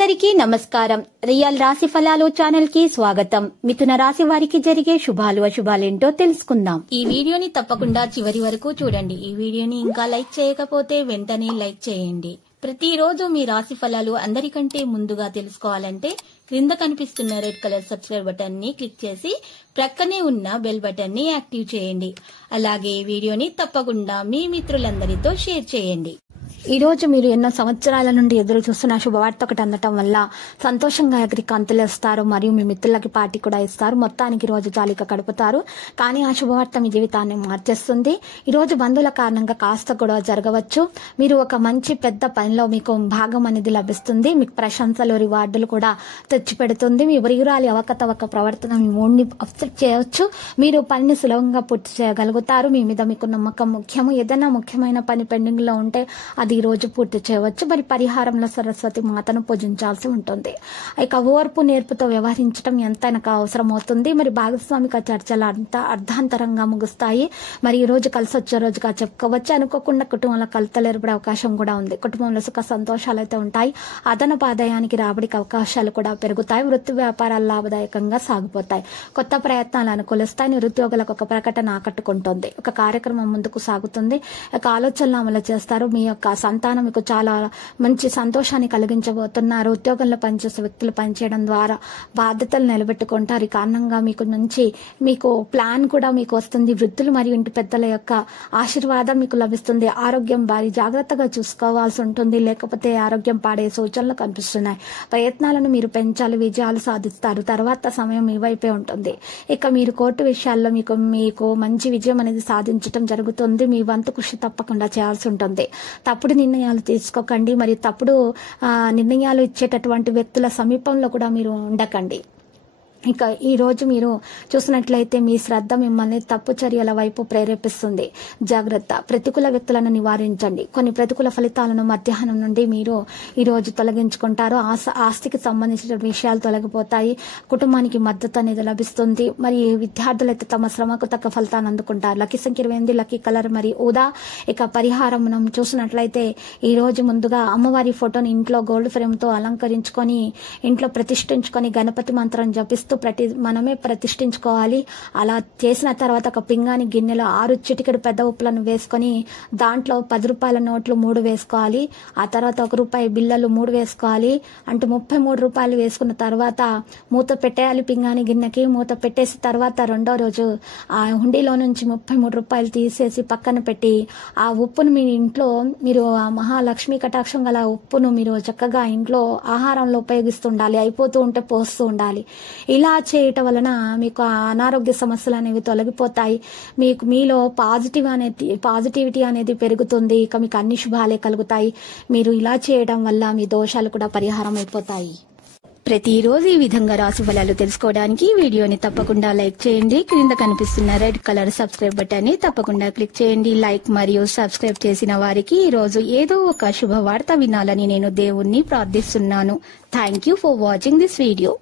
అందరికీ నమస్కారం. రియల్ రాశి ఫలాలు ఛానల్ కి స్వాగతం. మిథున రాశి వారికి జరిగే శుభాలు అశుభాలేంటో తెలుసుకుందాం. ఈ వీడియోని తప్పకుండా చివరి వరకు చూడండి. ఈ వీడియోని ఇంకా లైక్ చేయకపోతే వెంటనే లైక్ చేయండి. ప్రతిరోజు మీ రాశి ఫలాలు అందరికంటే ముందుగా తెలుసుకోవాలంటే క్రింద కనిపిస్తున్న రెడ్ కలర్ సబ్స్క్రైబ్ బటన్ ని క్లిక్ చేసి ప్రక్కనే ఉన్న బెల్ బటన్ ని యాక్టివ్ చేయండి. అలాగే ఈ వీడియోని తప్పకుండా మీ మిత్రులందరితో షేర్ చేయండి. ఈ రోజు మీరు ఎన్నో సంవత్సరాల నుండి ఎదురు చూస్తున్న శుభవార్త ఒకటి అందటం వల్ల సంతోషంగా ఎగిరి కంతులేస్తారు మరియు మీ మిత్రులకి పార్టీ కూడా ఇస్తారు. మొత్తానికి రోజు జాలిగా గడుపుతారు. కానీ ఆ శుభవార్త మీ జీవితాన్ని మార్చేస్తుంది. ఈ రోజు బంధువుల కారణంగా కాస్త గొడవ జరగవచ్చు. మీరు ఒక మంచి పెద్ద పనిలో మీకు భాగం అనేది లభిస్తుంది. మీకు ప్రశంసలు రివార్డులు కూడా తెచ్చిపెడుతుంది. మీ ప్రియురాలి అవకతవక ప్రవర్తన మీ మూడ్ని అప్సెట్ చేయవచ్చు. మీరు పనిని సులభంగా పూర్తి చేయగలుగుతారు. మీ మీద మీకు నమ్మకం ముఖ్యము. ఏదైనా ముఖ్యమైన పని పెండింగ్ లో ఉంటే అది ఈ రోజు పూర్తి చేయవచ్చు. మరి పరిహారంలో సరస్వతి మాతను పూజించాల్సి ఉంటుంది. ఇక ఓర్పు నేర్పుతో వ్యవహరించడం ఎంతైనా అవసరం అవుతుంది. మరి భాగస్వామిక చర్చలు అర్ధాంతరంగా ముగుస్తాయి. మరి ఈ రోజు కలిసి వచ్చే రోజుగా చెప్పుకోవచ్చు. అనుకోకుండా కుటుంబంలో కలతలు ఏర్పడే అవకాశం కూడా ఉంది. కుటుంబంలో సుఖ సంతోషాలు అయితే ఉంటాయి. అదనపు ఆదాయానికి రాబడికి అవకాశాలు కూడా పెరుగుతాయి. వృత్తి వ్యాపారాలు లాభదాయకంగా సాగిపోతాయి. కొత్త ప్రయత్నాలు అనుకూలిస్తాయి. నిరుద్యోగులకు ఒక ప్రకటన ఆకట్టుకుంటుంది. ఒక కార్యక్రమం ముందుకు సాగుతుంది. ఒక ఆలోచనలు అమలు చేస్తారు. మీ యొక్క సంతానం మీకు చాలా మంచి సంతోషాన్ని కలిగించబోతున్నారు. ఉద్యోగంలో పనిచేసే వ్యక్తులు పనిచేయడం ద్వారా బాధ్యతలు నిలబెట్టుకుంటారు. ఈ కారణంగా మీకు ప్లాన్ కూడా మీకు వస్తుంది. వృద్ధులు మరియు ఇంటి పెద్దల యొక్క ఆశీర్వాదం మీకు లభిస్తుంది. ఆరోగ్యం భారీ జాగ్రత్తగా చూసుకోవాల్సి ఉంటుంది. లేకపోతే ఆరోగ్యం పాడే సూచనలు కనిపిస్తున్నాయి. ప్రయత్నాలను మీరు పెంచాలి. విజయాలు సాధిస్తారు. తర్వాత సమయం మీ వైపే ఉంటుంది. ఇక మీరు కోర్టు విషయాల్లో మీకు మంచి విజయం అనేది సాధించడం జరుగుతుంది. మీ వంతు కృషి తప్పకుండా చేయాల్సి ఉంటుంది. తప్పుడు నిర్ణయాలు తీసుకోకండి. మరియు తప్పుడు నిర్ణయాలు ఇచ్చేటటువంటి వ్యక్తుల సమీపంలో కూడా మీరు ఉండకండి. ఇక ఈ రోజు మీరు చూసినట్లయితే మీ శ్రద్ధ మిమ్మల్ని తప్పు చర్యల వైపు ప్రేరేపిస్తుంది. జాగ్రత్త. ప్రతికూల వ్యక్తులను నివారించండి. కొన్ని ప్రతికూల ఫలితాలను మధ్యాహ్నం నుండి మీరు ఈ రోజు తొలగించుకుంటారు. ఆస్తికి సంబంధించిన విషయాలు తొలగిపోతాయి. కుటుంబానికి మద్దతు అనేది లభిస్తుంది. మరి విద్యార్థులైతే తమ శ్రమకు తగ్గ ఫలితాన్ని అందుకుంటారు. లక్కీ సంఖ్య 28, లక్కీ కలర్ మరి ఊదా. ఇక పరిహారం మనం చూసినట్లయితే ఈ రోజు ముందుగా అమ్మవారి ఫోటోని ఇంట్లో గోల్డ్ ఫ్రేమ్ తో అలంకరించుకొని ఇంట్లో ప్రతిష్ఠించుకొని గణపతి మంత్రం జపిస్తూ మనమే ప్రతిష్ఠించుకోవాలి. అలా చేసిన తర్వాత ఒక పింగాని గిన్నెలో 6 చిటికెడు పెద్ద ఉప్పులను వేసుకొని దాంట్లో 10 రూపాయల నోట్లు 3 వేసుకోవాలి. ఆ తర్వాత 1 రూపాయి బిళ్ళలు 3 వేసుకోవాలి. అంటే 33 రూపాయలు వేసుకున్న తర్వాత మూత పెట్టేయాలి. పింగాని గిన్నెకి మూత పెట్టేసి తర్వాత రెండో రోజు ఆ హుండీలో నుంచి 33 రూపాయలు తీసేసి పక్కన పెట్టి ఆ ఉప్పును మీ ఇంట్లో మీరు ఆ మహాలక్ష్మి కటాక్షం గల ఉప్పును మీరు చక్కగా ఇంట్లో ఆహారంలో ఉపయోగిస్తుండాలి. అయిపోతూ ఉంటే పోస్తూ ఉండాలి. ఇలా చేయటం వలన మీకు అనారోగ్య సమస్యలు అనేవి తొలగిపోతాయి. మీలో పాజిటివిటీ అనేది పెరుగుతుంది. ఇక మీకు అన్ని శుభాలే కలుగుతాయి. మీరు ఇలా చేయడం వల్ల మీ దోషాలు కూడా పరిహారం అయిపోతాయి. ప్రతిరోజు ఈ విధంగా రాశి ఫలాలు తెలుసుకోవడానికి వీడియోని తప్పకుండా లైక్ చేయండి. క్రింద కనిపిస్తున్న రెడ్ కలర్ సబ్స్క్రైబ్ బటన్ ని తప్పకుండా క్లిక్ చేయండి. లైక్ మరియు సబ్స్క్రైబ్ చేసిన వారికి ఈ రోజు ఏదో ఒక శుభవార్త వినాలని నేను దేవుణ్ణి ప్రార్థిస్తున్నాను. Thank you for watching this video.